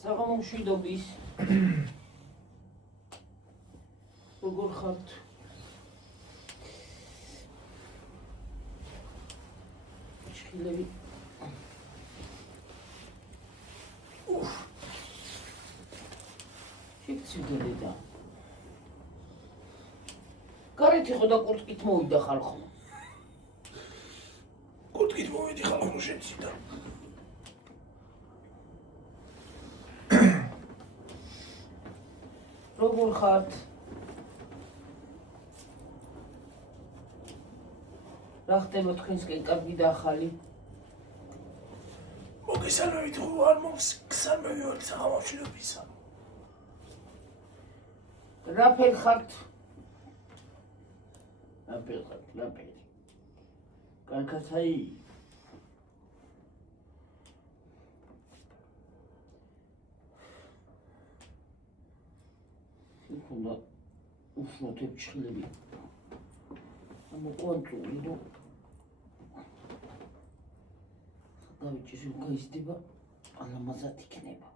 საღამომშვიდობის როგორ ხართ? ჩხილები შეგცივდები და გარეთ იყო და კურტკით მოვიდა ხალხო. კურტკით მოვიდი ხალხო შეცივდა. როგორ ხართ? რა ხდება თქვენსკენ კარგი და ახალი? მოგესალმებით, არ მოგესალმებით საღამომშვიდობისა. რაფერ ხართ? რაფერი. კარგათაი. უნდა უშუალოდ ჩხილები. ამოყვანწული და დავიჭირე რომ გაიზრდება, ალამაზად იქნება.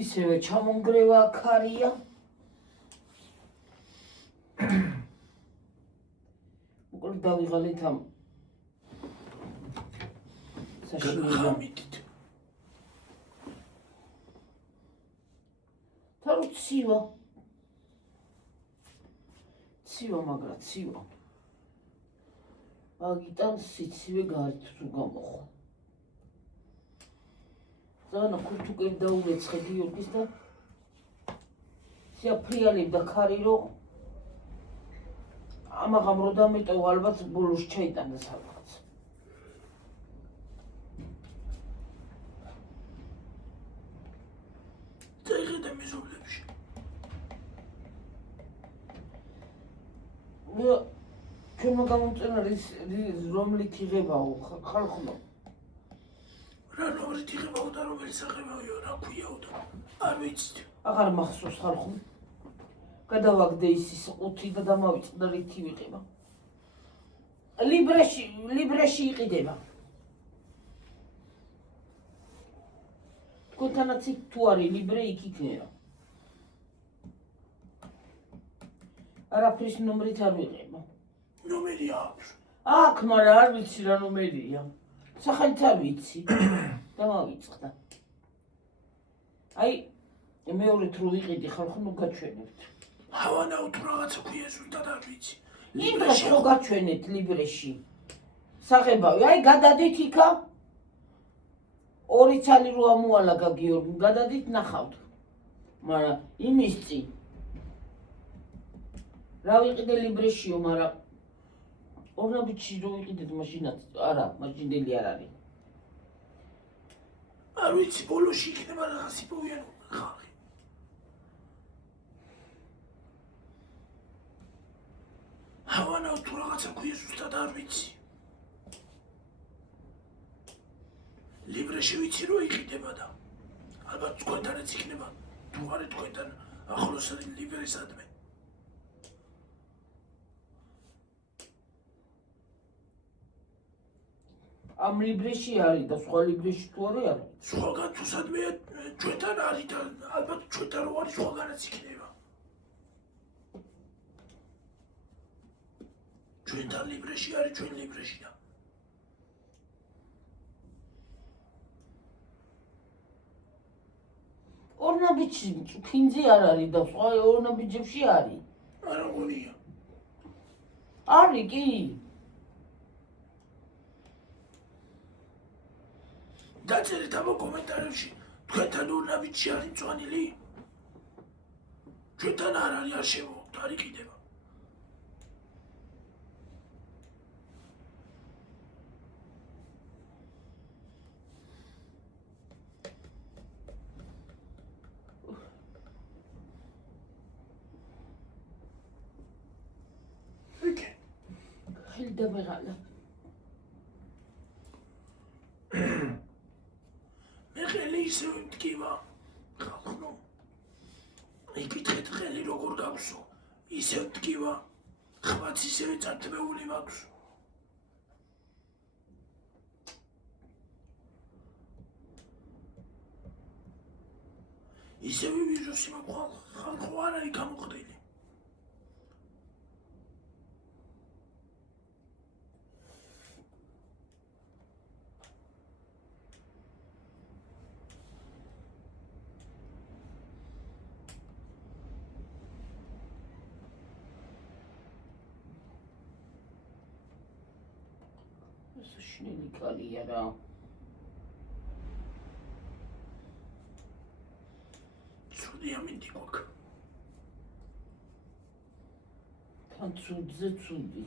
ისევე ჩამონგრევა ქარია. უყურე დავიღალეთ ამ ხამით. თარო ცივა, მაგრა ცივა. აგიტან სიცივე გარეთ თუ გამოხვა. ზანა ქურთუკები დაურეცხე გიორგის და შეაფრიალებდა ქარი რომ ამაღამ რო დამეტოვა ალბათ ბოლოს ჩაიტანდა სადღაც. წაიღედა მეზობლებში. ჩვენმა გამომწვენა რომლით იღებაო ხალხმა. რა რომლით იღებაო და რომელი სახებაოიო, რა ქვიაო და არ ვიცით. აღარ მახსოვს ხალხმა. გადავაგდე ის ყუთი და დამავიწყდა რითი ვიყება. ლიბრეში იყიდება. თქვენთანაც იქ თუ არის ლიბრე იქ იქნება. არაფრის ნომრით არ ვიყება. ნომერი აქვს. აქ, მაგრამ არ ვიცი რა ნომერია. სახელიც არ ვიცი. დამავიწყდა. აი, მეორედ რო ვიყიდი ხალხო ნუ გაჩვენებთ. ჰავანაო თუ რაღაცა ქვია ზუსტად არ ვიცი. იმდროს ხო გაჩვენეთ ლიბრეში. საღებავი, აი გადადით იქა. ორი ცალი რო ამოალაგა გიორგი, გადადით ნახავთ. მაგრამ იმის წინ რა ვიყიდე ლიბრეშიო, მაგრამ ორნაბიჩი რო ვიყიდეთ მაშინაც არა, მაშინდელი არ არის. არ ვიცი, ბოლოში იქნება რაღაც იპოვიან ხალხი. ჰავანაო თუ რაღაცა ქვია ზუსტად არ ვიცი. ლიბრეში ვიცი რომ იყიდება და ალბათ თქვენთანაც იქნება, თუ არა თქვენთან ახლოს ლიბრესადმე. ამ ლიბრეში არის და სხვა ლიბრეში თუ არა არის? სხვაგან თუ სადმეა ჩვენთან არის და ალბათ ჩვენთან რო არის სხვაგანაც იქნება. ჩვენთან ლიბრეში არის ჩვენ ლიბრეში და ორნაბიჩი ფინძი არ არის და სხვა ორნაბიჯებში არის. არა მგონია. არის კი. დაწერეთ ამ კომენტარებში თქვენთან ორნაბიჯი არის მწვანილი? ჩვენთან არ არის, არ შემოვთ, არ იყიდება. ხელი დამეღალა. მე ხელი ისევ მტკივა. ხალხო, იკითხეთ ხელი როგორ გაგვსო. ისევ მტკივა. ხვაც ისევე წარწმეული მაქვს. ისევე ვირუსი მაქვს, ხალხო არ არის გამოყრილი. შნელი კალია რა. ცუდი ამინდი გვაქვს. თან ცუდზე ცუდი.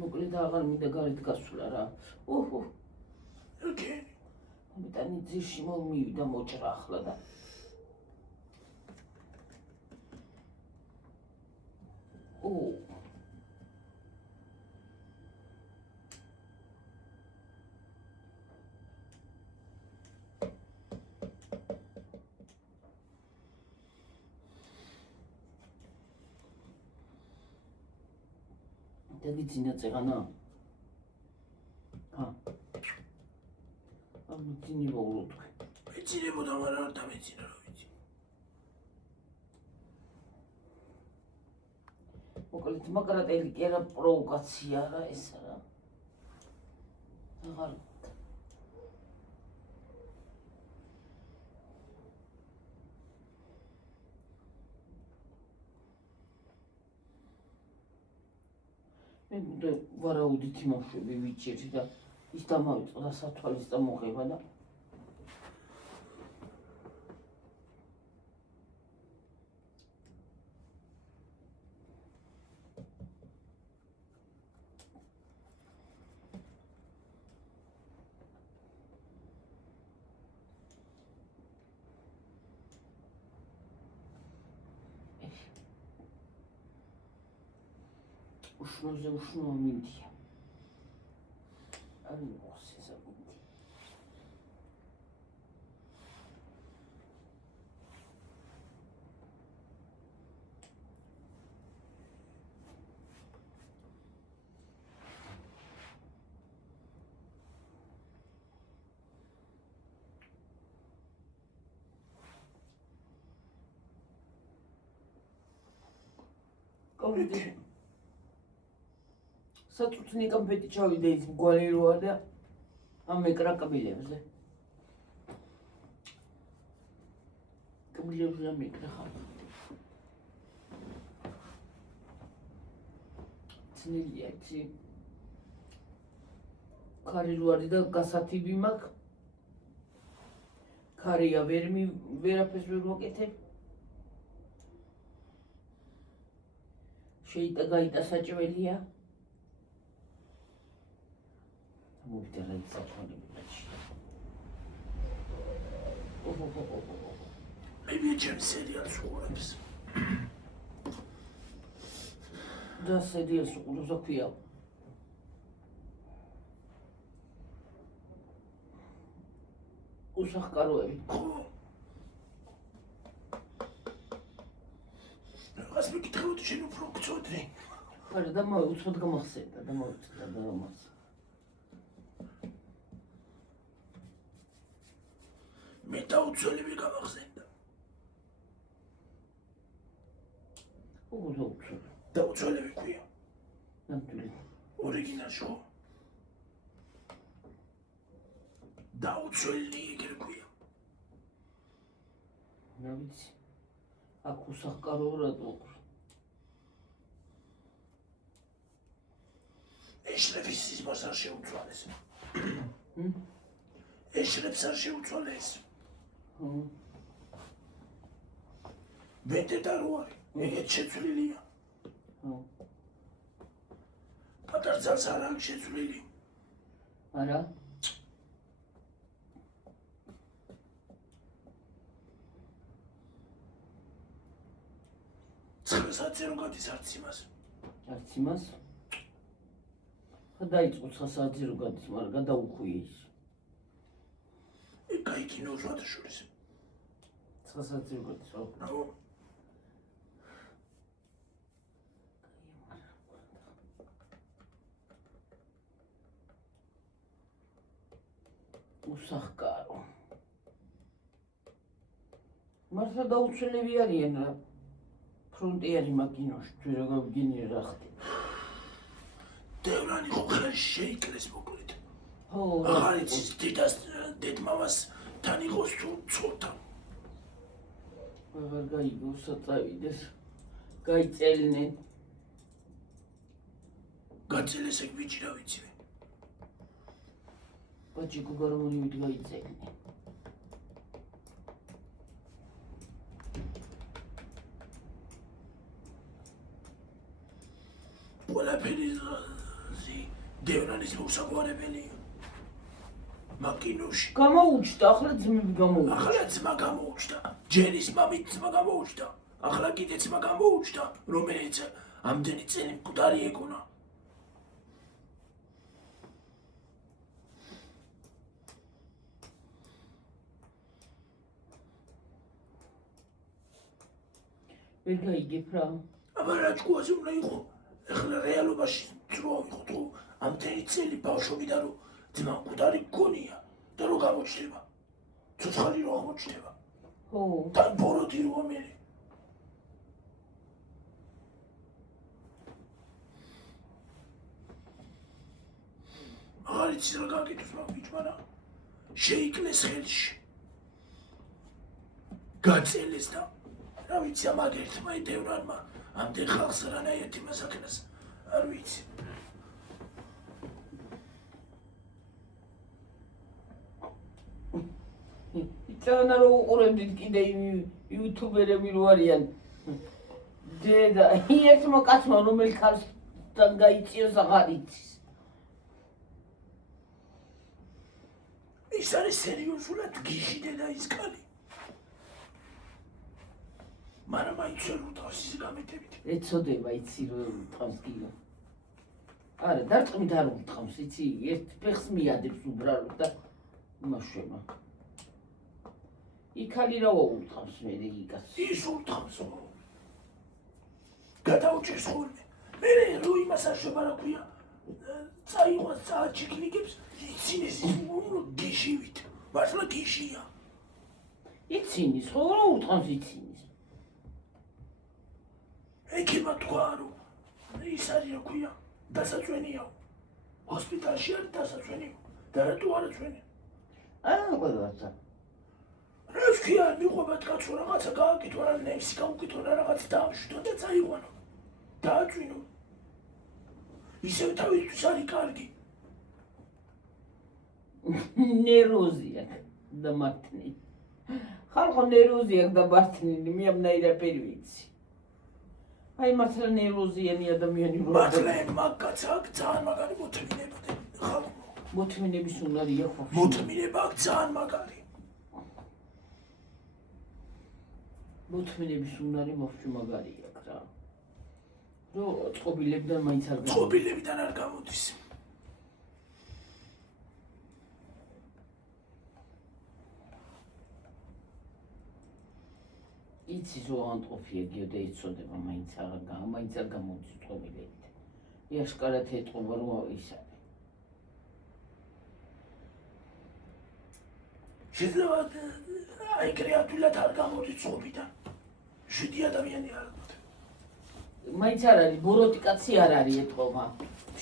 მოკლედ აღარ მინდა გარეთ გასვლა რა. ოკეი. ამიტანი ძირში მომივიდა მოჭრა ახლა და დაგიძინა წეღანა? ამიძინი მოვუთხე. მეძინებოდა, მაგრამ არ დამეძინა რა ვიცი. მოკლედ მაგრატელი კი არა პროვოკაცია რა ეს რა. აღარ მე ვარაუდით იმავშვები ვიჭირი და ის დამავიწყდა სათვალის წამოღება და უშნოზე უშნო მინდია. არ მოხს ეს ამინდი. კოლეჯი საწუთნი კონფეტი ჩავიდა ის მგვარი როა და ამ ეკრაკბილებზე. კბილებზე ამ ეკრახა. ცნილია იცი. ქარი როარი და გასათიბი მაქვს. ქარია ვერაფერს ვერ მოკეთებ. შეიტა გაიტა საჭველია. მოვიდა რა იცაცხონები მაშინ. მე ჩემს სერიალს უყურებს. და სერიალს უყურებს აქვია. უსახკაროები. რას მეკითხავდი შენ უფრო გწოდნი? არა და უცბად გამახსენდა და მოვიწყდა და მას. მე დაუცველები გამახსენდა. დაუცველები ქვია. ნამდვილად. ორიგინალში ხო? დაუცველი ეგრე ქვია. რა ვიცი. აქ უსახკარო რატო უყურე? ეშრების სიზმარს არ შეუცვალეს. ეშრებს არ შეუცვალეს. ვენდეტა რო არის, ეგეც შეცვლილია. პატარცალს არ აქვს შეცვლილი. არა? ცხრასათზე რომ გადის არც იმას. არც იმას? დაიწყო 9 საათზე რომ გადის, მაგრამ გადაუხვია ის. კაი კინო ზვათა შორის. 9 საათზე რომ გადის, ხო? აუ. სახკარო. მართლა დაუცველები არიან რა. ფრონტიერი მაკინოში თუ რა გავიგინე რა ხდება. დევრანი ხო ხელში შეიკლეს მოკლედ. ხო, აღარ იცის დიდას დედმამას თან იყოს თუ ცოტა. აღარ გაიგოს საწავიდეს. გაიწელნენ. გაწელეს ეგ ბიჭი რა ვიცი. ბაჭი გოგარმონივით გაიწელნენ. ყველაფერი დევრანის მოსაგვარებელია. მაკინოში. გამოუჩდა, ახლა ძმები გამოუჩდა. ახლა ძმა გამოუჩდა. ჯერის მამით ძმა გამოუჩდა. ახლა კიდე ძმა გამოუჩდა, რომელიც ამდენი წელი მკვდარი ეგონა. ვერ გაიგებ რა. აბა რა ჭკუაზე უნდა იყო? ახლა რეალობაში ძრო ვიყო თუ ამდენი წელი ბავშვობი და რომ ძმა მკვდარი გონია და რო გამოჩდება. ცოცხალი რო აღმოჩნდება. ხო. და ბოროტი როა მე. აღარ იცი რა გაკეთოს მაგ ბიჭმა რა. შეიკლეს ხელში. გაწელეს და რა ვიცი ამ აგერთმა დევრანმა ამდენ ხალხს რანაირად იმასაკნეს არ ვიცი. იცავნა რომ უყურებდით კიდე იუთუბერები რო არიან. დედა, ერთმა კაცმა რომელი ხალხთან გაიწიოს აღარ იცის. ის არის სერიოზულად გიჟი დედა ის კალი. მაგრამ მაინც ვერ უტყავს ის გამეტებით. ეცოდება იცი რომ უთავს გიგო. არა, დარწმუნდა არ უთავს, იცი, ერთ ფეხს მიადებს უბრალოდ და იმაშვება. იქალი რა უთავს მე იგას. ის უთავს. გადაუჭერს ხოლმე. მე რო იმას აშვება რა ქვია. წაიყვანს წააჩიქლიგებს, იცინეს ის გიჟივით. მართლა გიჟია. იცინის, ხო რა უთავს იცინის. ეკება თქვა რომ ის არის რა ქვია დასაწვენია. ჰოსპიტალში არის დასაწვენია. და რატო არ აწვენენ? არა ყველასა. რა ქვია მიყვება კაცო რაღაცა გააკეთო რა ნემსი გაუკეთო რა რაღაც დაამშვიდო და წაიყვანო. დააწვინო. ისევ თავისთვის არის კარგი. ნეროზია და მართნი. ხალხო ნეროზია და მართნი, მე ამნაირად ვიცი. აი მართლა ნეროზიანი ადამიანი რო მართლა მაგაც აქ ძალიან მაგარი მოთმინება ხალხო. მოთმინების უნარია ხო? მოთმინება აქ ძალიან მაგარი. მოთმინების უნარი მოვჭი მაგარია რა. რო წყობილებიდან მაინც არ გავა. წყობილებიდან არ გამოდის. იცი ზოანტოფია გიოდა იცოდება მაინც არ გამოდის წყობილებით. იაშკარად ეტყობა რომ ის არის. შეიძლება აი კრეატულად არ გამოდის წყობიდან. 7 ადამიანი არ არის. მაინც არ არის ბოროტი კაცი არ არის ეტყობა.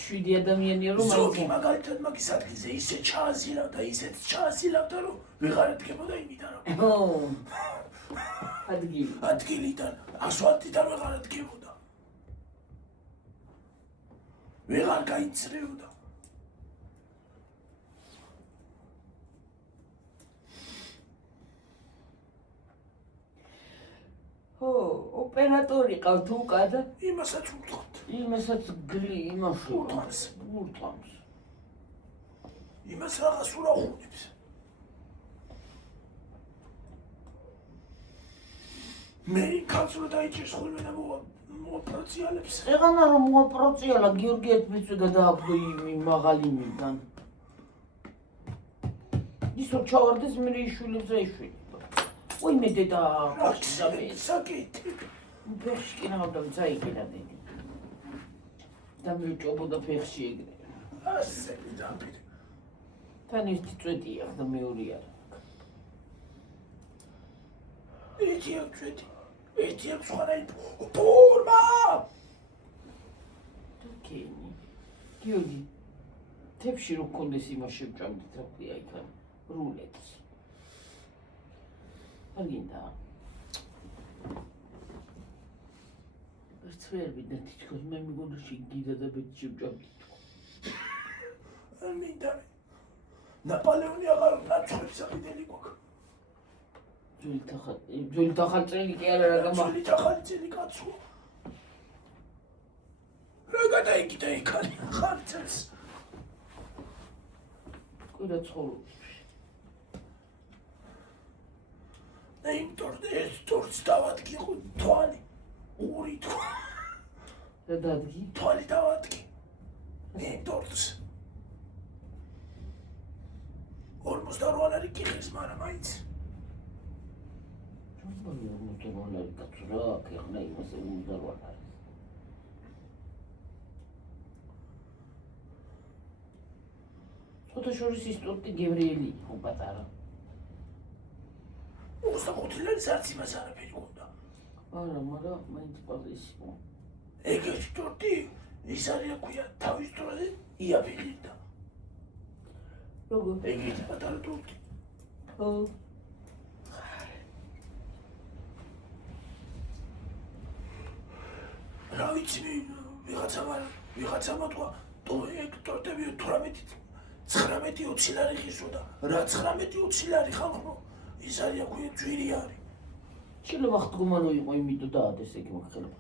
7 ადამიანია რომ ზოგი მაგალითად მაგის ადგილზე ისე ჩააზირავდა, ისეთ ჩააზირავდა რომ ვეღარ ეთქებოდა იმიდან რომ ო ადგილიდან, ასფალტიდან ვეღარ ეთქებოდა. ვეღარ გაიწრეოდა. ო ოპერატორი ყავთ უკადა? იმასაც უთხოვთ. იმასაც იმაში ურტყამს. ურტყამს. იმას რაღაც ურახუნებს. მე კაცრო დაიჭერს ხოლმე და მოაპროციალებს. ეღანა რომ მოაპროციალა გიორგი ეთმეცვე გადააგდო იმ მაღალიმიდან. ისო ჩავარდეს მე იშვილებს აიშვილი. ой მე დედა საკეთ. ფეხში კი ნავდა წაიგდა დედი. და მე ჭობოდა ფეხში ეგრე. ასე დაფირ. თან ერთი წვეტი აქვს და მეორე არა. ერთი აქვს წვეტი. ერთი აქვს სხვანაირი ფორმა. კენი. გიორგი. თებში რო კონდეს იმას შევჭამდით რა ქვია იქან რულეტს. არ გინდა. ვერ ვიდა თითქოს მე მიგონდა შეგიდა და ბეჭ შევჭამდით. არ მინდა. ნაპოლეონი აღარ ნაცხებს აღიდელი გვაქვს. ძველი ახალწელი კი არა რა გამა. ძველი ახალწელი კაცო. რა გადაიგიდა იქანი ახალწელს. კვირა ცხოვრობს. და იმ თორს დავადგი თვალი. ორი თვალი. რა დადგი? თვალი დავადგი. იმ თორს. 48 ლარი კიხის, მაგრამ მაინც. ჯობია 48 ლარი კაცო რა, ქეხნა იმას 48 ლარი. ცოტა შორის ის ტურტი გევრიელი იყო პატარა. 25 ლარი არც იმას არაფერი გონდა. არა, მაგრამ მაინც პაზის იყო. ეგეთი ტურტი ის არის აქვია თავის დროზე იაფილიდა. როგორ? ეგეთი პატარა ტურტი. ხო. რა ვიცი ვიღაცამ თქვა ეგ ტურტები 19-20 ლარი ხისოდა. რა 19-20 ლარი ხალხო? ის არის აქვია ძვირი არის. შეიძლება ხდგომანო იყო იმიტომ დაადეს ეგ მოხელება.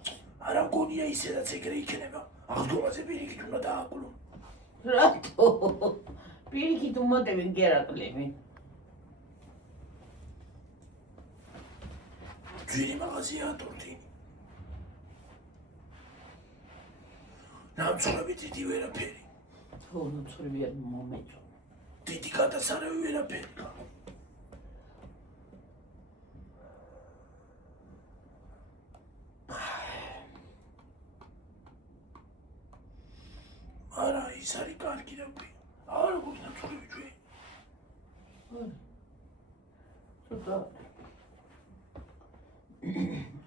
არა მგონია ისედაც ეგრე იქნება. აღდგომაზე პირიქით უნდა დააკლო. რატო? პირიქით უმატებენ გერაკლები. ძვირი მაღაზია ტურტინი. ნამცხრები დიდი ვერაფერი. ხო, ნამცხრები არ მომეწონა. დიდი გადასარევი ვერაფერი. არა, ის არის კარგი რა ქვია. არა, გულის ნამცხრები ჩვენ. ცოტა.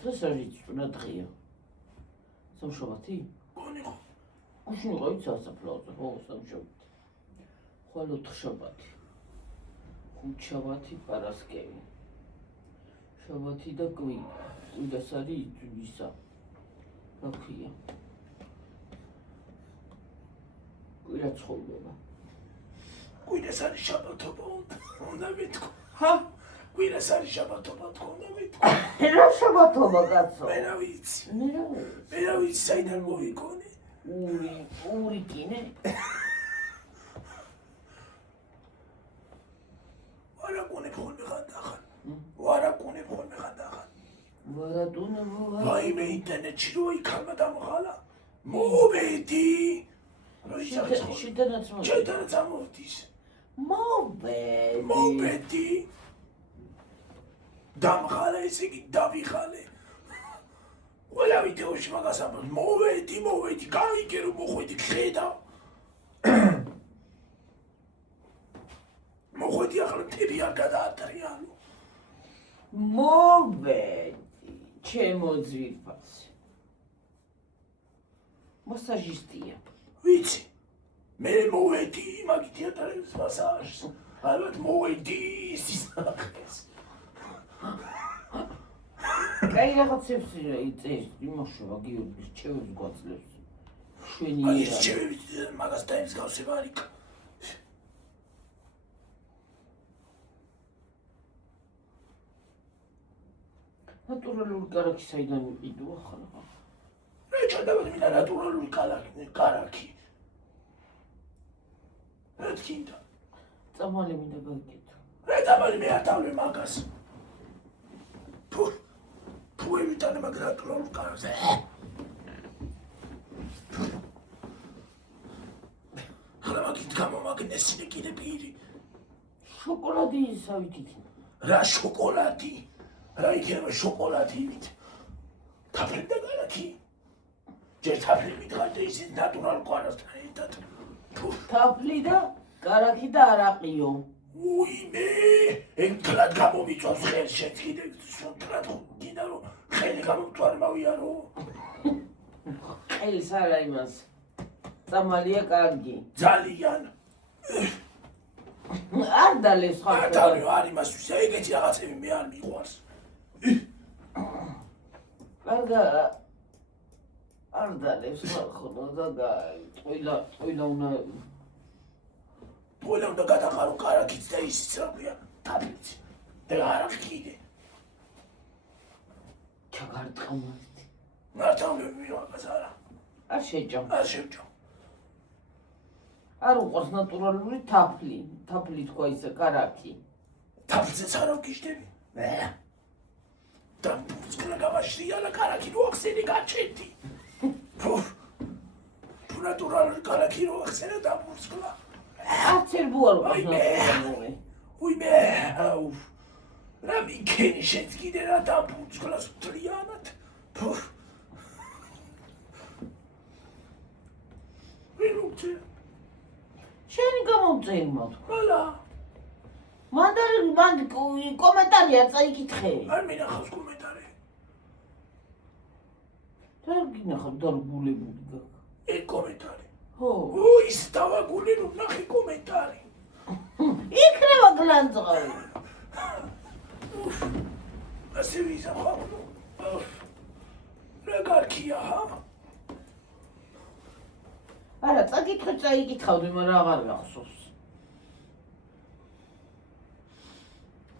დღეს არის წუნა დღეა. სამშაბათი? გონიხო. გუშინ ყავით სასაფლაოზე, ხო, სამშაბათი. ხვალ ოთხშაბათი. ხუთშაბათი პარასკევი. შაბათი და კვირა. კვირას არის ისა. რა ქვია? კვირა ცხოვრება. კვირას არის შაბათობა უნდა მეთქო. ჰა? კვირას არის შაბათობა უნდა მეთქო. რა შაბათობა კაცო? მე რა ვიცი. მე რა ვიცი საიდან მოვიკონე. ორი კინე. ვარა კუნე ხოლმე ხანდახან. ვარა კუნე ხოლმე ხანდახან. ვარა დუნა ვარა. ვაიმე ინტერნეტში რო იქალმა დამღალა. მოვედი. შიტანაც მოვედი. შიტანაც ამოვდის. მოვედი. დამღალა ესე იგი დავიხალე. ყველა ვიდეოში მაგას ამბობს. მოვედი, გავიგე რომ მოხვედი ხედავ. მოხვედი ახლა ტები არ გადაატრიალო. მოვედი, ჩემო ძვირფასი. მასაჟისტია. ვიცი. მე მოვედი, მაგით ატარებს მასაჟს. ალბათ მოვედი სისხლს. კაი რაღაცებს იწეს, იმოშვა გიორგის ჭევებს გვაძლევს. შვენი ის ჭევები მაგას დაებს გავსება არ იქ. ნატურალური კარაქი საიდან ვიყიდო ახლა? რა ჩადაბად მინდა ნატურალური კარაქი. რა თქინდა? წამალი მინდა გაიკეთო. რა წამალი მე არ დავле მაგას. თუ ევიტანე მაგ ნატურალურ კარაქს. ახლა მაგით გამომაგნესინე კიდე პირი. შოკოლადი ისავით იქნება. რა შოკოლადი? რა იქნება შოკოლადივით? თაფლი და კარაქი? ჯერ თაფლი მითხარ და ისიც ნატურალ კარასთან ერთად. თაფლი და კარაქი და არაყიო. უიმე, ეგ თლად გამომიწვავს ხელს შენც კიდე სუნთლად დინა რომ ხელი გამომთვარმავია რომ ყელს არა იმას. წამალია კარგი. ძალიან არ დალეს ხარ. არ იმასთვის ეგეთი რაღაცები მე არ მიყვარს. კარგა არ დალეს ხარ ხოლო და ტყუილა უნდა ყველა უნდა გადაყარო კარაქიც და ისიც რა ქვია თაფლიც და არაყი კიდე ჩაგარტყამთ. მართალმები რაღაც არა არ შეჭამ. არ შევჭამ არ უყვარს ნატურალური თაფლი. თაფლი თქვა ისე კარაქი. თაფლზეც არ ვგიჟდები და ბურცკლა გავაშლია და კარაქი რო ახსენე გაჩენდი თუ ნატურალური კარაქი რო ახსენე და ბურცკლა არც ერბუარო ნატურალური. უიმე რა მიქენი შენც კიდე რა და ბურცკლას ვთლიანად ვინუჩე შენი გამომწერმა თუ. მალა მან კომენტარია წაიკითხე. არ მინახავს კომენტარი რა გინახავ დარგულებული გაკ. ეგ კომენტარი ხო. ის დავაგული რომ ნახე კომენტარი იქნება გლანძღავი. ასე ვიზახავ რა გარქია არა წაკითხე წაიკითხავდი მაგრამ აღარ გახსოვს.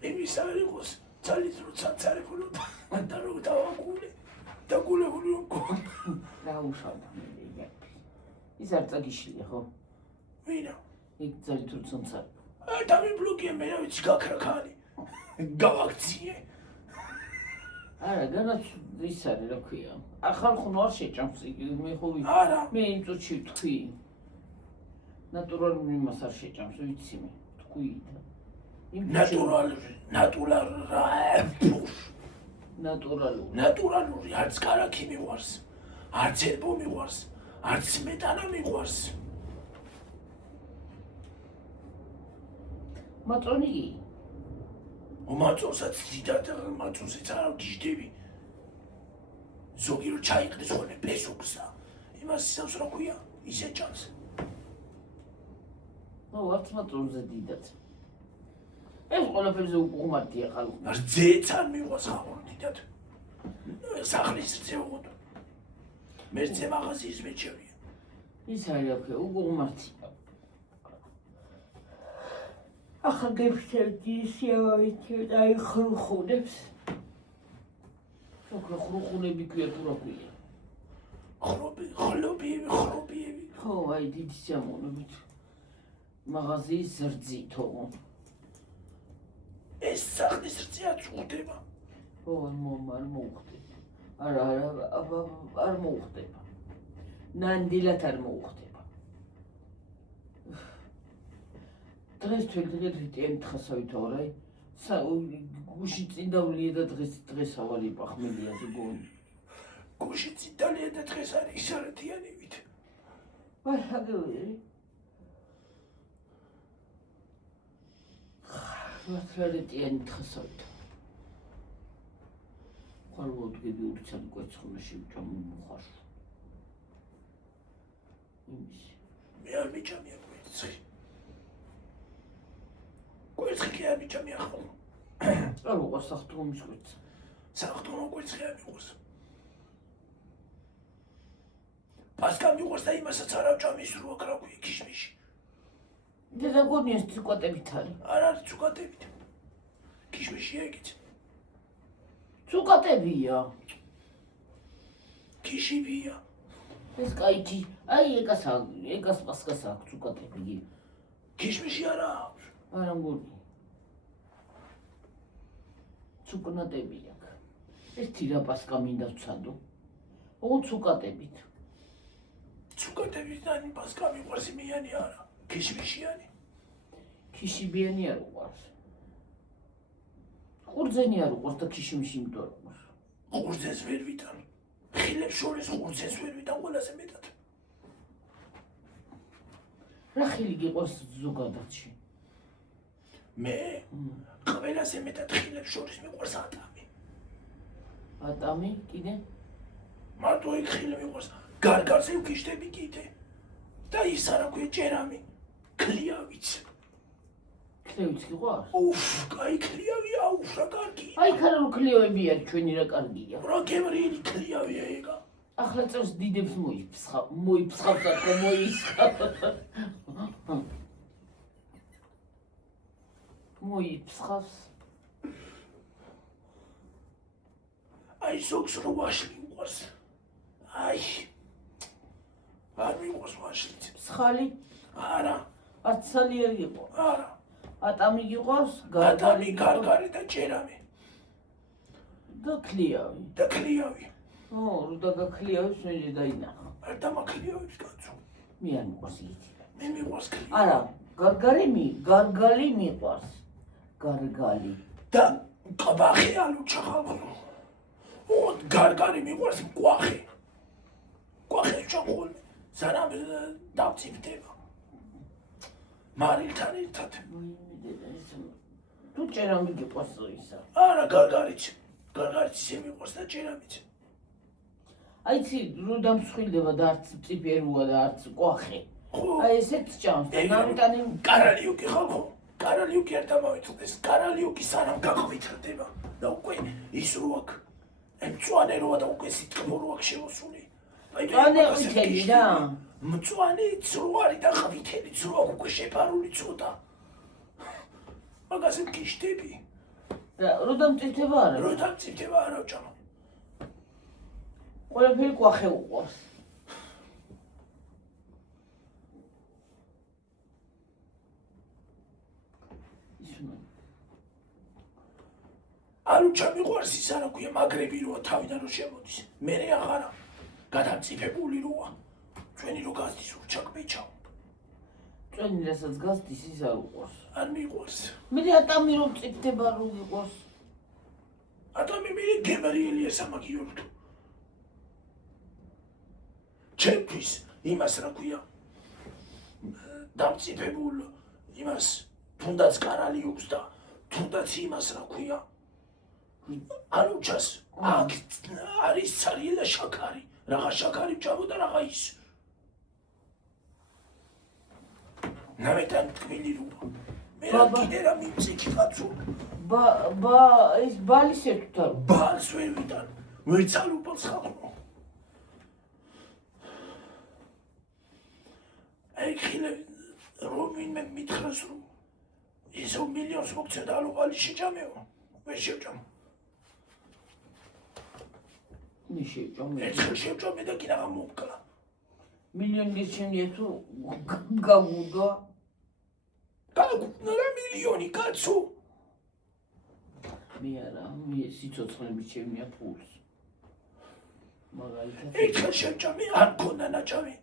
იმის არ იყოს ძალით რო ცაცარებულო და რო დავაგული და გულებული რომ რა უშავდა მე ის არ წაგიშლია ხო? ვინა იქ ძალით რო ცანცარ. და მე ბლოკია მე რა ვიცი გაქრაქალი გავაქციე არა განაც ის არის რა ქვია. ახალ ხუნ არ შეჭამს იგი მე ხო ვიცი. არა მე იმ წუთში ვთქვი. ნატურალური იმას არ შეჭამს ვიცი მე თქვი. ნატურალური არც კარაქი მიყვარს არც ერბო მიყვარს არც სმეტანა მიყვარს მაწონი მაწონსაც დიდად მაწონსაც არ ვგიჟდები ზოგი რო ჩაიყდეს ხოლმე პესოქსა იმას ისავს რა ქვია ისე ჭამს არც მაწონზე დიდად ეს ყველაფერზე უკუღმართია ხალხი. არ ძეც არ მიყვარს ხალხი დიდად სახლის ძეუღოთ მე ძე მაღაზიის მეჩევია ის არის აქ უკუღმართია. ახლა გეფშევდი სიავით და ხრუხუნებს. ოქრო ხრუხუნები ქვია თუ რა ქვია. ხლობიები ხო აი დიდი სიამოვნებით მაღაზიის ზრძითო ეს სახლის რძეაც უხდება ო არ მოუხდება. არა არ მოუხდება. ნანდილად არ მოუხდება. დღეს თვითონ თხასავითო რა გუში წინდავლია და დღეს ავარი პახმელიაზე გონი. გუში წინდავლია და დღეს არის ისარათიანივით. ვაჰაგური. ვატრალეტიანი თხასავითო. ხალხოდ გები ურცალი კვეცხლში ვჭამო მოხარ. იმის. მე არ მიჭამია კვეცხი. კვეცხი კი არ მიჭამია ხოლმე. არ უყვარს სახტომის კვეცხი. სახტომო კვეცხი არ მიყვარს. პასკა მიყვარს და იმასაც არ ავჭამის რო რა ქვია ქიშმიში. და გონიას ცუკატებით არის. არ არის ცუკატებით. ქიშმიშია ეგეც. ცუკატებია. ქიშიბია. ეს კაიჭი. აი ეგას პასკას აქვს ცუკატები. ქიშმიში არა აქვს. არა მგონი. ცუკნატები აქვს. ეს თირა პასკა მინდა ვცადო. ოღონ ცუკატებით. ცუკატებით და პასკა მიყვარს იმიანი არა. ქიშმიშიანი. ქიშიბიანი არ უყვარს. ყურძენი არ უყვარს და ქიშმიში იმიტომ არ უყვარს. ყურძენს ვერ ვიტან. ხილებს შორის ყურძენს ვერ ვიტან ყველაზე მეტად. რა ხილი გიყვარს ზოგადადში? მე ყველაზე მეტად ხილებს შორის მიყვარს ატამი. ატამი კიდე? მარტო იქ ხილი მიყვარს. გარგარზე ვგიშდები კიდე. და ის არა ქვია ჯერამი. ქლიავიც. ქლიავიც გიყვარს? უფ, კაი ქლიავია, უფ, რა კარგია. აი ხარ რო ქლიავები არ ჩვენი რა კარგია. რა გემრიელი ქლიავია ეგა. ახლა წელს დიდებს მოიფსხავს ახლა მოისხავს. მოიფსხავს. აი ზოგს რო ვაშლი უყვარს. აი. არ მიყვარს ვაშლით. მსხალი? არა. აცალი არ გიყვარს? არა. ატამი გიყვარს? ატამი, გარგარი და ჯერამი. და ქლიავი. და ქლიავი. რო დაგაქლიავებს მე დაინახა. არ დამაქლიავებს კაცო. მე არ მიყვარს იცი. მე მიყვარს ქლიავი. არა, გარგალი მიყვარს. გარგალი. და ყბახი ალუჩა ხალხო. ოდ გარგარი მიყვარს კვახი. კვახი ჩახულ. სანამ დავწიფდება. მარილთან ერთად. თუ ჭერამი გიყვარს ისა. არა, გარგარიც მიყვარს და ჭერამიც. აი ცი რო დამსხვილდება და არც წიფერუა და არც კვახი. აი ესეც ჭამს და ნამიტანი კარალიოკი ხალხო. კარალიოკი არ დამავიწყდეს. კარალიოკი სანამ გაყვითრდება და უკვე ის რო აქ მწვანე როა და უკვე სიტყვა რო აქ შემოსული. მწვანე ყვითელი რა? მწვანეც რო არის და ყვითელიც რო აქ უკვე შეფარული ცოტა. მაგაზე გიშდები. რო დამწიფდება არა? რო დამწიფდება არა ჭამა. ყველაფერი კვახე უყვარს. ალუჩა მიყვარს ის არა ქვია მაგრები როა თავიდან რო შემოდის. მერე აღარა გადამწიფებული როა. ჩვენი რო გასდის ურჩაკბეჭა. ჩვენი რასაც გასდის ის არ უყვარს. არ მიყვარს. მე ატამი რო წიფდება რო გიყვარს. ატამი მე გემრიელია სამაგიეროდ. ჩემთვის იმას რა ქვია დამწიფებულ იმას თუნდაც კარალიობს და თუნდაც იმას რა ქვია ალუჩას აქ არის ცარიელი და შაქარი რაღა შაქარი ჭამო და რაღა ის ნამეტან თქმილი რუა მე რა კიდე რა მიმწიქი კაცო ეს ბალის ერთად ბალს ვერ ვიტან ვერც ალუბალს ხალხო აი ხილე რომინმე მითხრას რომ ისო მილიონს მოგცე და ალუბალი შეჭამეო ვერ შევჭამ მე შევჭამ ერთხელ შევჭამე და კიდე აღარ მომკლა მილიონი შემია თუ გავუდვა რა მილიონი კაცო მე არა მე სიცოცხლები შემია ფულს მაგალითად ერთხელ შევჭამე არ მქონდა ნაჭამი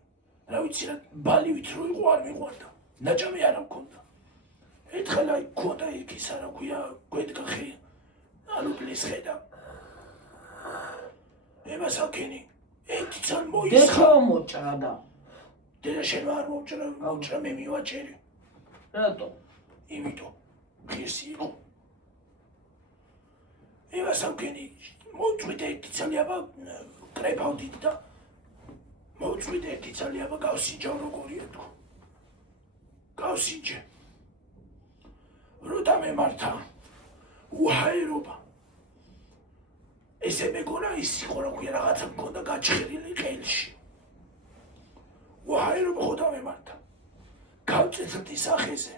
რა ვიცი რა ბალივით რო იყო არ მიყვარდა ნაჭამი არ მქონდა ერთხელ აი მქონდა იქ ის არა ქვია გვედგა ხე ალუბლის ხედა ემას აკენი ერთი ძალიან მოისხა დეშო მოჭრა და დედა შენ არ მოჭრა მე მივაჭერი რატო იმიტომ ღირსი იყო ემას აკენი მოწვიდე ერთი ძალიაბა კრებავდით და მოწვიდე ერთი ძალიაბა გავსინჯავ როგორია თქო გავსინჯე რო დამემართა უჰაერობა ესე მეგონა ის იყო რა ქვია რაღაცა მქონდა გაჩხერილი ყელში უჰაერობა ხო დამემართა გავწეთრდი სახეზე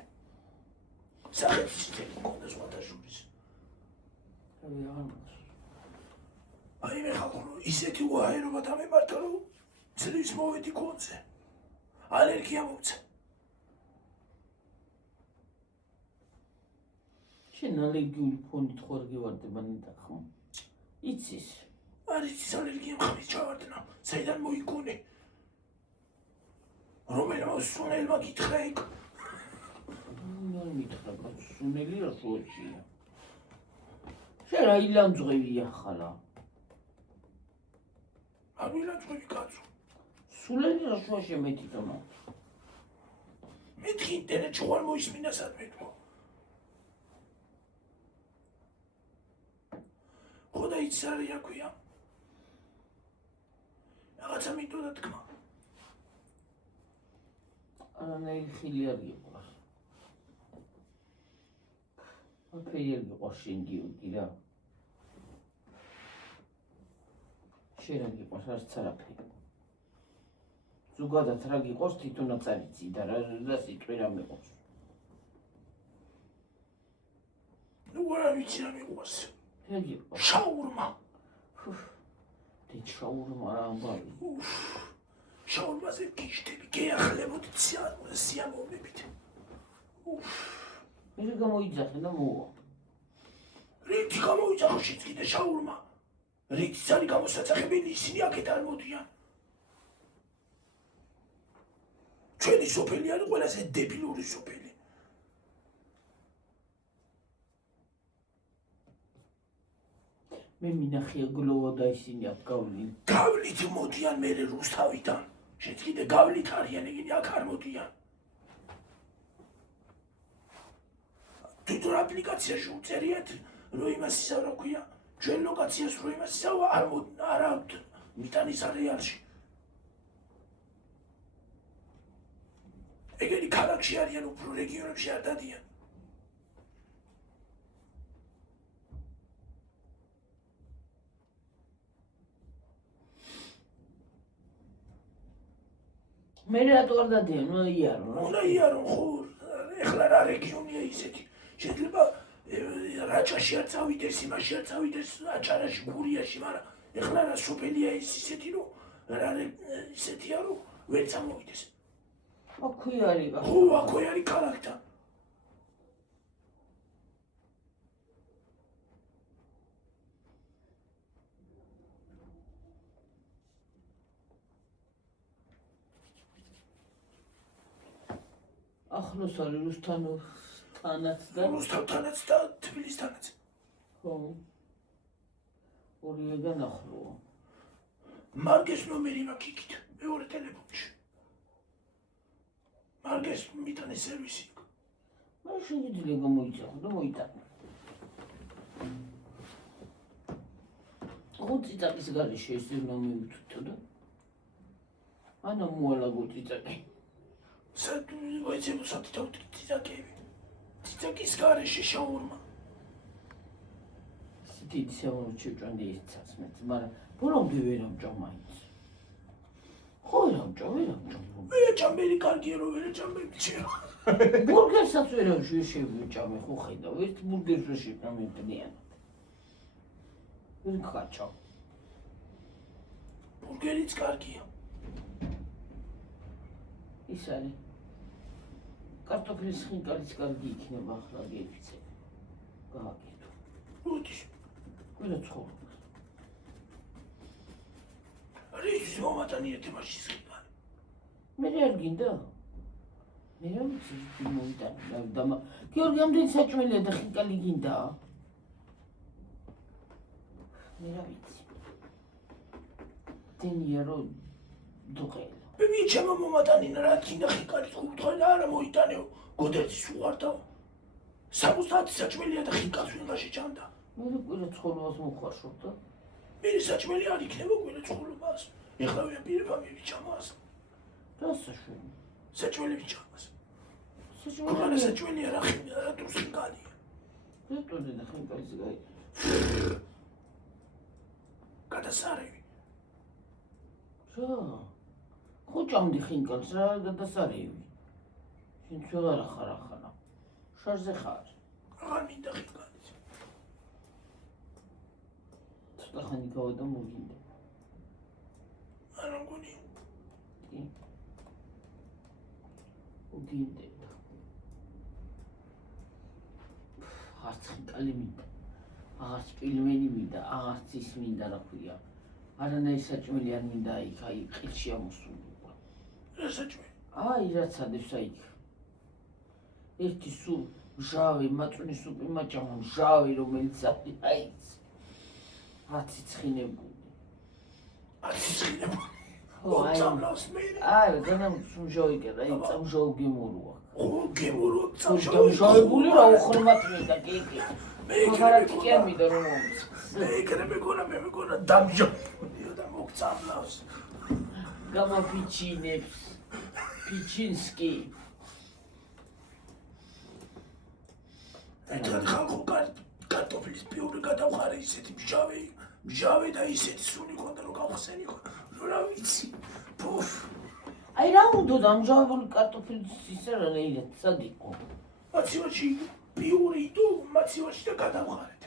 სახეზე ციტელი მქონდა სხვადასხვის აი მე ხალხო ისეთი უჰაერობა დამემართა რომ ძლივს მოვედი კონზე ალერგია მომცა შენ ალერგიული ფონით ხო არ გევარდება ნეტა ხო იცის არ იცის ალერგია მხრის ჩავარდნა საიდან მოიგონე რომელმა სუნელმა გითხრა იქ არ მითხრა კაცო სუნელი რა შუაშია შენ რა ილანძღვევია ხალა არ ვილანძღვევი კაცო სულელი რა შუაშია მე თვითონა მეთქი ინტერნეტში ხარ მოისმინა სადმე თქო. ხოდა იცი რა იაქვია. რაღაცა მინდოდა თქმა. არანაირი ხილი არ გიყვარს. ოკეი, არ გიყვარს შენ გიორგი რა. შენ არ გიყვარს არც არაფერი. ზოგადად რა გიყვარს თვითონაც არ იცი და რა სიტყვი რა მიყვარს. ნუ არა ვიცი რა მიყვარს. რა გიყვარს? შაურმა. დედ შაურმა რა ამბავი. შაურმაზე გიშდები, გეახლებოდი სიამოვნებით. მე გამოიძახე და მოვა. რითი გამოიძახო შეც კიდე შაურმა? რითიც არის გამოსაცახებელი, ისინი აქეთ არ მოდიან. ჩვენი სოფელი არის ყველაზე დებილური სოფელი. მე მინახია გლოვა და ისინი აქ გავლენ. გავლით მოდიან მერე რუსთავიდან. შეც კიდე გავლით არიან, ეგენი აქ არ მოდიან. თვითონ აპლიკაციაში უწერიათ, რომ იმას ისა რა ქვია, ჩვენ ლოკაციას რომ იმას ისა არ აქვთ მიტანის არეალში. ეგენი ქალაქში არიან, უფრო რეგიონებში არ დადიან. მე რატო არ დადიან? ნუ იარო. უნდა იარონ ხო, ეხლა რა რეგიონია ისეთი. შეიძლება რაჭაში არ წავიდეს, იმაში არ წავიდეს, აჭარაში, გურიაში, მაგრამ ეხლა რა სოფელია ის ისეთი, რომ რა ისეთია, რომ ვერ წამოვიდეს. აქვე არის რა. ხო, აქვე არის ქალაქთან. ახლოს არის რუსთავთანაც და რუსთავთანაც და თბილისთანაც. ხო. ორიეგან ახლოა. მარგეს ნომერი მაქვს იქით, მეორე ტელეფონში. მარგეს მიტანე სერვისი. მე შეიძლება გამოიძახო და მოიტანო. გუწიწაკის გარეშე ეს უნდა მივთვითო და ანა მოალა გუწიწაკი. ვაიცებო სათითაუთ ციცაკები. ციცაკის გარეშე შაურმა. დიდი საუბარი შეჭანდი ისცას მეც, მაგრამ ბოლომდე ვერ ამჭამ მაინც. ხო ვერ ამჭამ. ვერ აჭამბელი კარგია რომ ვერ აჭამბელი ჩეო. ბურგერსაც ვერ შევჭამე, ხო ხედავ, ერთ ბურგერს ვერ შევჭამე მთლიანად. ვერ ხაჭავ. ბურგერიც კარგია. ის არის. კარტოფილის ხინკალიც კარგი იქნება ახლა გეფიცე. გააკეთო. როდის? ყველა ცხოვრობს. რითი მომატანიეთ მაშინ ხინკალი? მე არ გინდა. მე რა ვიცი მომიტანა და გიორგი ამდენი საჭმელია და ხინკალი გინდა. მე რა ვიცი. დენია რომ დუღელა. მე მიჩემო მომატანინა რა გინდა ხინკალი ხუთი და არა მოიტანეო. გოდეცის უყარდაო. 70 საჭმელია და ხინკალს ვინ გაშიჭამდა. მე ყველა ცხოვრებას მოხარშობდა. მე საჭმელი არ იქნება ყველა ცხოვრებას. ეხლა ვიაპირება მივიჭამას. დასაშველი. საჭმელი ვიჭამას. საჭმელი ქონა საჭმელია რა ხინკალი რა თუ ხინკალია. რატომ და ხინკალის გაი? გადასარევი. რა? ხო ჭამდი ხინკალს რა გადასარევი. შენ ცოტა რა ხარ ახლა? შარზე ხარ. აღარ მინდა ხინკალიც. ცოტა ხანი გავადა მოგინდა. არ მგონი. კი. მოგინდა. არც ხინკალი მინდა. აღარც პილმენი მინდა, აღარც ის მინდა რა ქვია. არანაირი საჭმელი არ მინდა იქ, აი ყილში ამოსულიყო. რა საჭმელი? აი რაც ადება იქ. ერთი სულ მჟავი, მაწვნის სუპი მაჭამა მჟავი, რომელიც აი აციცხინებული. აციცხინებული? ხო, აი. ოწამლავს მე. აი, განამ მჟავი კედა, აი წამჟავ გემორუა. გემურო დამშავებული რა უხრმათ მინდა გიგი. მაგარაკი კი არ მინდა რომ მომწ. მე მეგონა დამშავებულია და მოგწამლავს. გამაფიჩინებს. ფიჩინსკი. ერთად ხალხო კარტოფილის პიურე გადავხარე ისეთი მჟავე და ისეთი სუნი ქონდა რომ გავხსენიკო. რა ვიცი. ფუფ. აი რა უნდა დამჟავებული კარტოფილის ისე რა ნეილად სად იყო? მაცივაში პიური თუ მაცივაში და გადავხარეთ.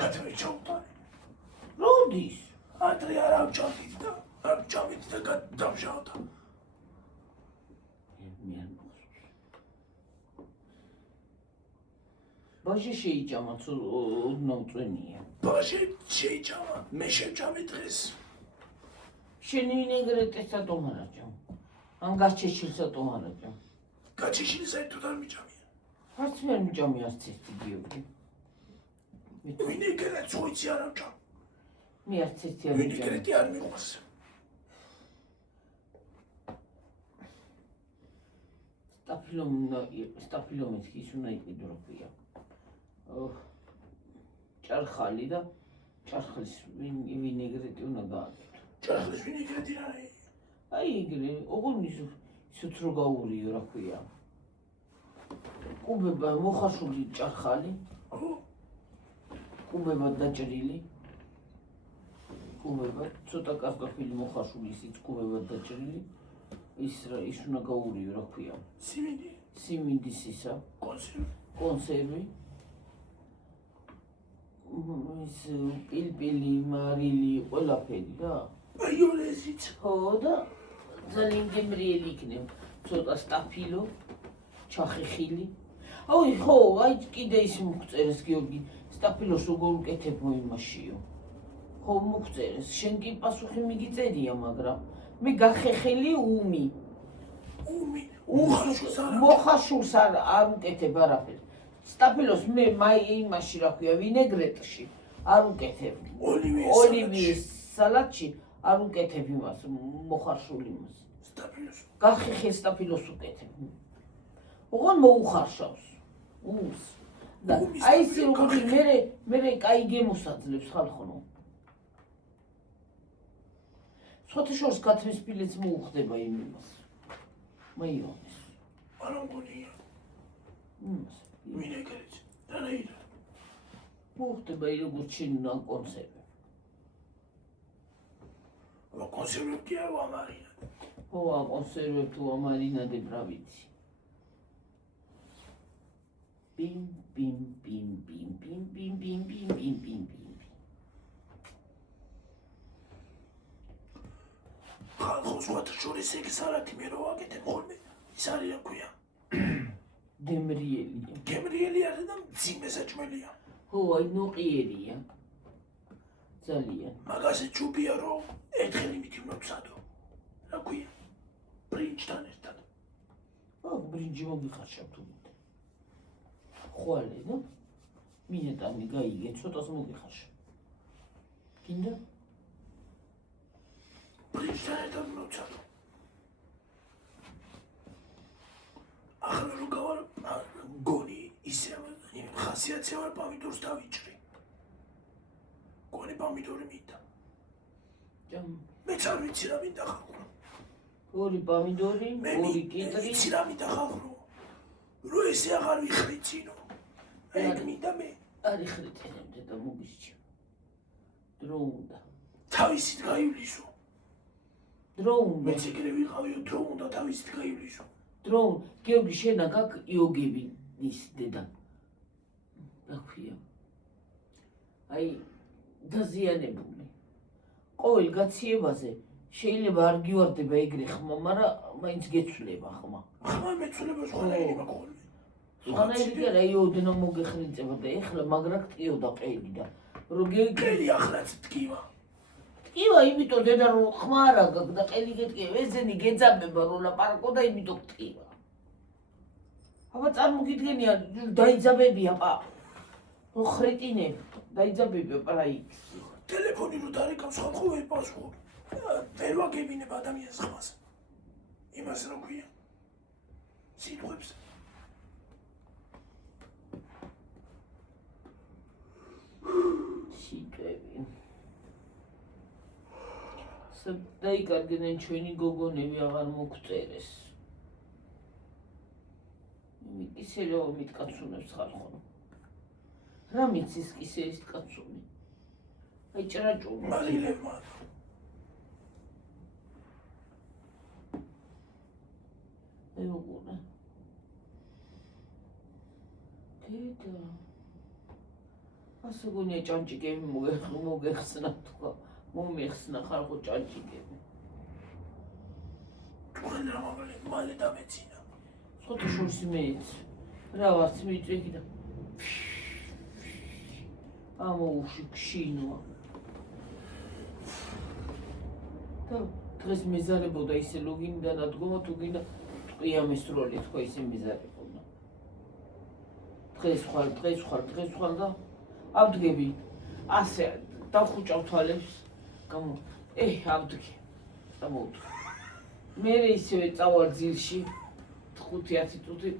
გადავეჩავთარე. როდის? ადრე არ ამჭამით და დამჟავდა. ბაჟი შეიჭამა ოდნავ წვენია. ბაჟი შეიჭამა, მე შევჭამე დღეს. შენი ვინეგრეტესა ტომარაჯო. ან გაჩეშილსა ტომარაჯო. გაჩეშილი საერთოდ არ მიჭამია. არც მე არ მიჭამია არც ერთი გიორგი. ვინეგრეტს ხოიცი არ ამჭამ. მე არც ერთი არ მიჭამია. ვინეგრეტი არ მიყვარს. სტაფილომის ის უნდა იყიდო რა ქვია. ჭარხალი და ჭარხლის ვინეგრეტი უნდა გააკეთო. ჭარხლის ვინეგრეტი რა არის? აი იგრე, ოღონდ ისიც რო გაურიო რა ქვია. კუბება მოხაშული ჭარხალი. კუბება დაჭრილი. კუბება ცოტა კარტოფილი მოხაშული ისიც კუბება დაჭრილი. ის უნდა გაურიო რა ქვია. სიმინდის ისა. კონსერვი. ის პილპილი, მარილი, ყველაფერი რა. მაიონეზიც. ხო და ძალიან გემრიელი იქნება. ცოტა სტაფილო, ჩახეხილი. აი ხო, აი კიდე ის მოგწერეს გიორგი, სტაფილოს როგორ უკეთებ მოიმაშიო. ხო მოგწერეს, შენ კი პასუხი მიგიწერია, მაგრამ მე გახეხილი უმი. მოხაშულს არ უკეთებ არაფერს. სტაფილოს მე იმაში რა ქვია ვინეგრეტში არ უკეთებ. ოლივიეს სალატში არ უკეთებ იმას მოხარშულ იმას. სტაფილოს. გახეხილ სტაფილოს უკეთებ. ოღონ მოუხარშავს. უმს. და აი ეს როგორი მე კაი გემოსაძლებს ხალხო. სხვათა შორის გათმის ფილეც მოუხდება იმ იმას. მაიონეზ. არ ამგონია. ვინეგრეტი. და ნეილა. მოუხდება როგორც შენ კონსერვები. აბა კონსერვები არ ვამარინებ. ხო, კონსერვები თუ ამარინადებ რა ვიცი. ბიმ ბიმ ბიმ ბიმ ბიმ ბიმ ბიმ ბიმ ბიმ ბიმ ბიმ. ხალხო სხვათა შორის ეგ სალათი მე რო ვაკეთებ ხოლმე. ის არის რა ქვია? გემრიელია. გემრიელი არის და მძიმე საჭმელია. ხო, აი ნოყიერია. ძალიან. მაგაზე ჯუბია რომ ერთხელი მით უნდა ვცადო. რა ქვია? ბრინჯთან ერთად. ბრინჯი მოგიხარშავ თუ მით. ხვალე და მინეტამი გაიგე, ცოტას მოგიხარშავ. გინდა? ბრინჯთან ერთად უნდა ვცადო. ახლა რო გავარ გონი ისე ხასიათზე ვარ პომიდორს დავიჭრი. გონი პომიდორი მინდა. მეც არ ვიცი რა მინდა ხალხო. ორი პომიდორი, ორი კიტრი. ვიცი რა მინდა ხალხო. რო ესე აღარ ვიხრიცინო. ეგ მინდა მე. არ იხრიტინებდე და მოგისჩი. დრო უნდა. თავისით გაივლისო. დრო უნდა. მეც ეგრე ვიყავიო, დრო უნდა თავისით გაივლისო. დრო, გიორგი შენა გაკ იოგების დედა. რა ქვია? აი დაზიანებული. ყოველ გაციებაზე შეიძლება არ გივარდება ეგრე ხმა, მაგრამ მაინც გეცვლება ხმა. ხმა მეცვლება სხვანაირი მაქვს. სხვანაირი კი არა, ოდნავ მოგეხრიწება და ეხლა მაგრა ტკიოდა ყელი და რო გელი ახლაც ტკივა. ტკივა, იმიტომ დედა რო ხმა არა გაქვს და ყელი გეტკივა, ესენი გეძაბება რო ლაპარაკო და იმიტომ ტკივა. აბა წარმოგიდგენია, დაიძაბებია პა. რო ხრიტინები, დაიძაბებია პრაიქს. ტელეფონი რო დარეკავს ხალხო ვერ პასუხობ. ვერ ვაგებინებ ადამიანს ხმას. იმას რა ქვია? სიტყვებს. სიტყვები. დაიკარგნენ ჩვენი გოგონები აღარ მოგწერეს. მიკისელო მიტკაცუნებს ხარ ხოლმე. რა მიცის კისელის კაცუნი? აი ჭრაჭული. მარილებმა. ეუგუნა. დედა. ასე გონია ჭანჭიკები მოგეხსნა თქვა. მომიხსნა ხარ ხო ჭანჭიკები. თქვენ რა მალე დამეცინა. ხოთო შორს მეც. რა ვარც მიჭიქი და ამოუში ქშინვა. და დღეს მეზარებოდა ისე ლოგინდა ნადგომა თუ გინდა ტყია მესროლი თქვა ისე მეზარებოდა. დღეს ხვალ და ავდგები. ასე დავხუჭავ თვალებს. გამო ავდგე. წამოვდო. მე ისევე წავალ ძილში 5-10 წუთი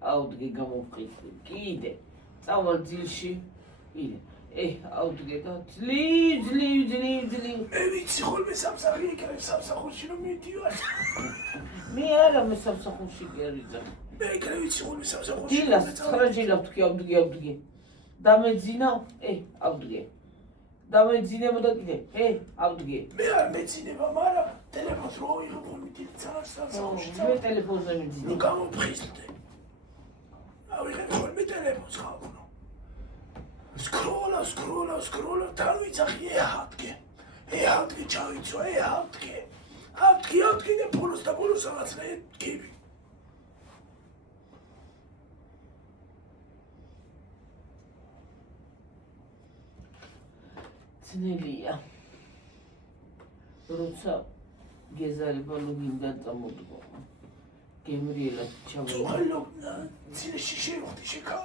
ავდგე გამოვყიდე. კიდე წავალ ძილში. ავდგე და ძლივ. მე ვიცი ხოლმე სამსახური ეკრებს სამსახურში რომ მიდივარ. მე არა მე სამსახურში გერიძა. მე ეკრე ვიცი ხოლმე სამსახურში. დილას 9 ჯილა ავდგე. დამეძინა, ავდგე. დამეძინებოდა კიდე, ავდგე. მე არ მეძინება, მაგრამ ტელეფონს რო ვიღებ ხოლმე სამსახურში. მე ტელეფონზე მეძინე. ნუ გამოფხიზლდე. ავიღებ ხოლმე ტელეფონს ხალხო. სკროლა, თან ვიცახი, ავდგე, ჩავიცვა, ავდგე და ბოლოს რაღაცა გები. ძნელია. როცა გეზარება ლოგინდან წამოდგო. გემრიელად ჩავედი. თუხალოგნა, ძილში შევხვდი შეკავ.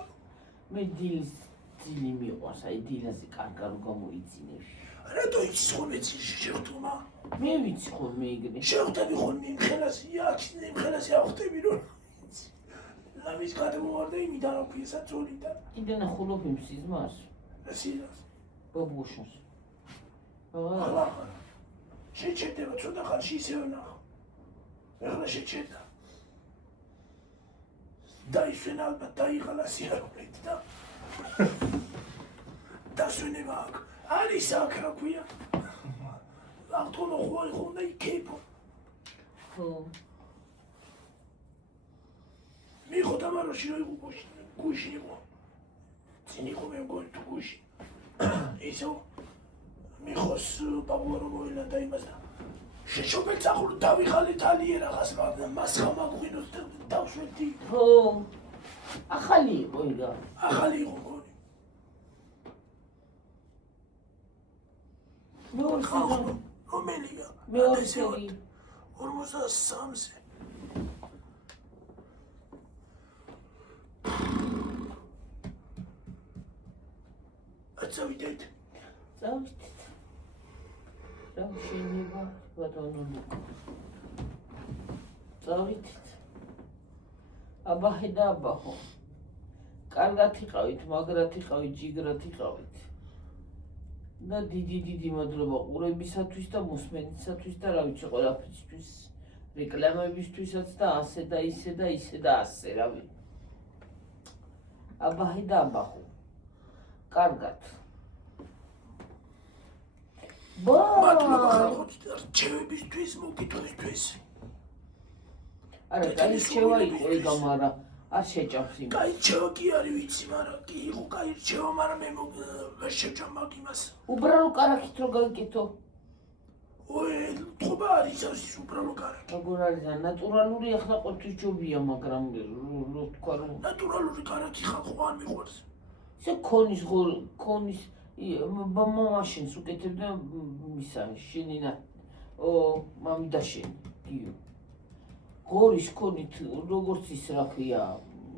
მე ძილი მიყვარს, აი დილაზე კარგა რო გამოიძინებ. რატო იცის ხოლმე ძილში შევხვდომა? მე ვიცი ხოლმე იგნე. შევხვდები ხოლმე იმ ხელასი, იმ ხელასი ავხვდები რომ ლამის გადმოვარდა იმიდან რომ ქვია საძოლიდან. კიდე ნახულობ იმ სიზმარს. სიზმარს. ბაბუშას. ახლა შეჭედება ცოტა ხანში ისევ ნახო. ახლა შეჭედა. დაისვენ ალბათ დაიღალა სიარულით და დასვენება აქ. არის აქ რა ქვია. აღთქო ხوارი ხონდა იქეფო. ხო. მიხო დამაროში რო იყო გუში იყო. წინ იყო მე მგონი თუ გუში. ისო მიხოს პაპუარო მოილა და იმას და შეშობელ წახურ დავიღალე თალიე რაღაც მას ხამაგვინოს და დავშვედი. ხო. ახალი იყო იგა. ახალი იყო მგონი. რომელია? მეორე სერი. 43-ზე. წავიდეთ. რა შეიძლება ბატონო. წავიდეთ. აბაჰე და აბაჰო. კარგად იყავით, მაგრად იყავით, ჯიგრად იყავით. და დიდი მადლობა ყურებისათვის და მოსმენისათვის და რა ვიცი ყველაფრისთვის, რეკლამებისთვისაც და ასე და ისე და ასე რა ვიცი. აბაჰე და აბაჰო. კარგად. მადლობა ხალხო რჩევებისთვის, მოგითხრისთვის. არა, კაი რჩევა იყო იგა, მაგრამ არ შეჭამს იმას. კაი რჩევა კი არის ვიცი, მაგრამ კი იყო კაი რჩევა, მაგრამ მე ვერ შეჭამ მაგ იმას. უბრალო კარაქით რო გაიკეთო. თობა არის ის უბრალო კარაქი. როგორ არის ნატურალური ახლა ყოველთვის ჯობია, მაგრამ რო თქვა რომ ნატურალური კარაქი ხალხო არ მიყვარს. ისე ქონის მაშინს უკეთებდა მისა შენინა მამიდა შენი გიო ღორის ქონით როგორც ის რა ქვია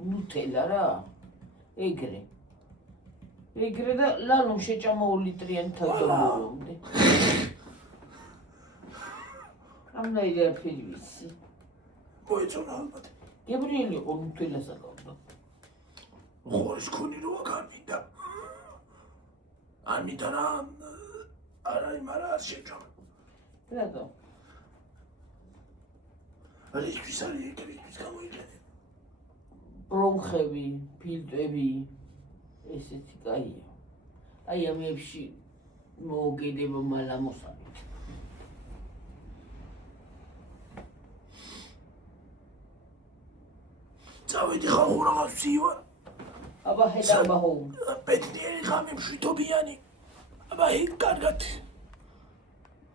ნუტელა რა ეგრე და ლალომ შეჭამა 2 ლიტრიანი თავდამორომდე ამნაირი არაფერი ვიცი მოეწონა ალბათ გებრიელი იყო თველას აკავდა. ხორის ქონი როა გამიდა. ამიტომ არა იმარა შეჭამ. რატო? რისთვის არის ეგრისთვის გამოიყენე? ბრონხები, ფილტვები ესეთი კაია. აი ამებში მოუგედება მალამოსალით. წავედი ხალხო რაღაც ვსივარ. აბა ხედავ ბაჰო. ბედნიერი ღამე მშვიდობიანი. აბა იქ კარგად